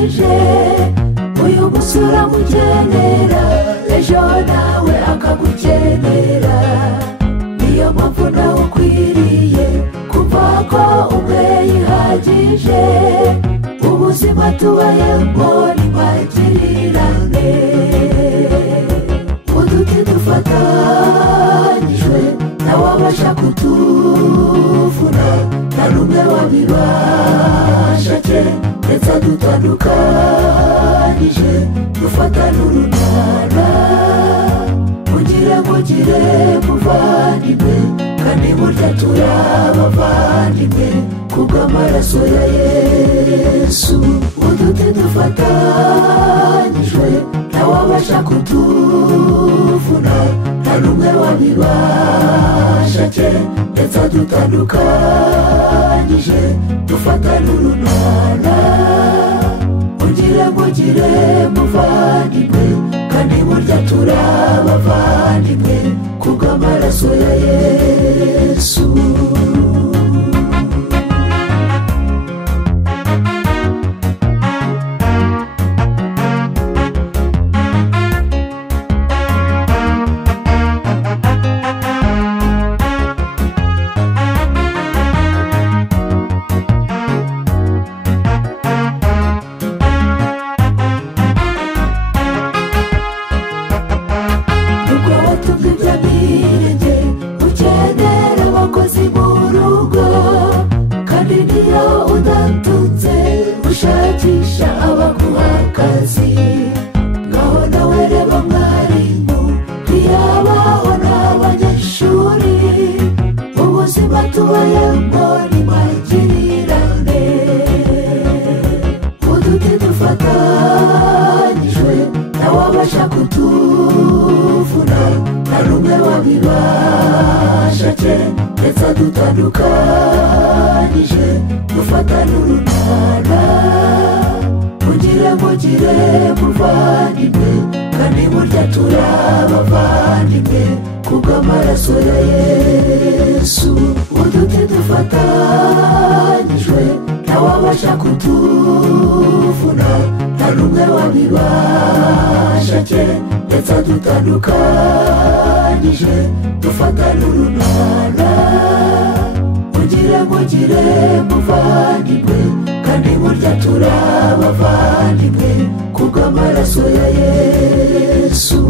ihagije uyu musura mukenera ejo nawe akagukenera niyo mpamvu nawe ukwiriye kumva ko umwe yihagije ubuzima tubayemo ni magirirane uduti dufatanyijwe ntawabasha kutuvuna nta n'umwe wabibasha ndetse dutandukanyije dufatana urunana mugire muvandimwe kandi burya turabavandimwe kubw'amaraso ya Yesu uduti dufatanyijwe ntawabasha kutuvuna nta n'umwe wabibasha ndetse dutandukanyije dufatana urunana mugire muvandimwe kandi burya turabavandimwe kubw'amaraso ya Yesu ushakisha abaguha akazi ngaho nawe reba mwarimu ntiyabaho n'abanyeshuri ubuzima tubayemo ni magirirane uduti dufatanyijwe ntawabasha kutuvuna nta n'umwe wabibasha ndetse dutandukanyije dufatana urunana mugire muvandimwe kandi burya turabavandimwe kubw'amaraso ya Yesu uduti dufatanyijwe ntawabasha kutuvuna nta n'umwe wabibasha ndetse dutandukanyije dufatana urunana mugire muvandimwe kandi burya turabavandimwe kubw'amaraso ya Yesu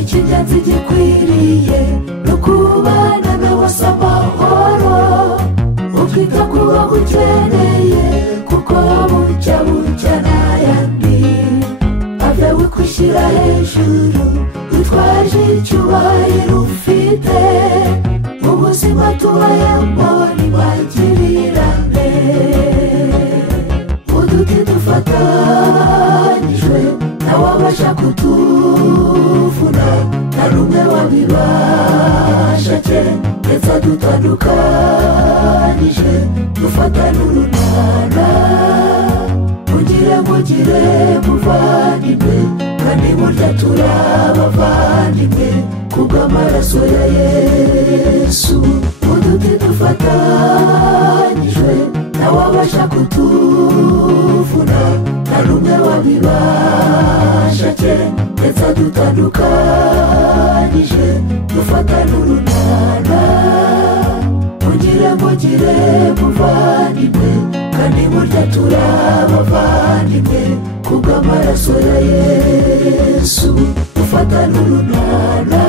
icy'ingenzi gikwiriye no kubana n'abose amahoro ukita kuba gukeneye kuko bucya n'ayandi ave wikwishyira hejuru witwaje icyubahiro ufite ubuzima tubayemo ni magirirane uduti dufatanyijwe ntawabasha kutuvuna nta n'umwe wabibasha ndetse dutandukanyije dufatana urunana mugire muvandimwe kandi burya turabavandimwe kubw'amaraso ya Yesu uduti dufatanyijwe ntawabasha kutuvuna nta n'umwe wabibasha ndetse dutandukanyije dufatana urunana mugire muvandimwe kandi burya turabavandimwe kubw'amaraso ya Yesu dufatana urunana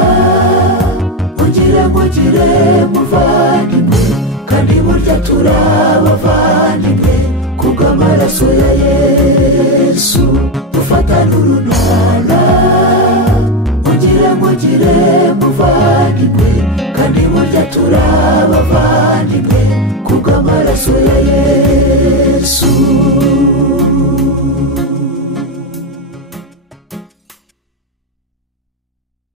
mugire muvandimwe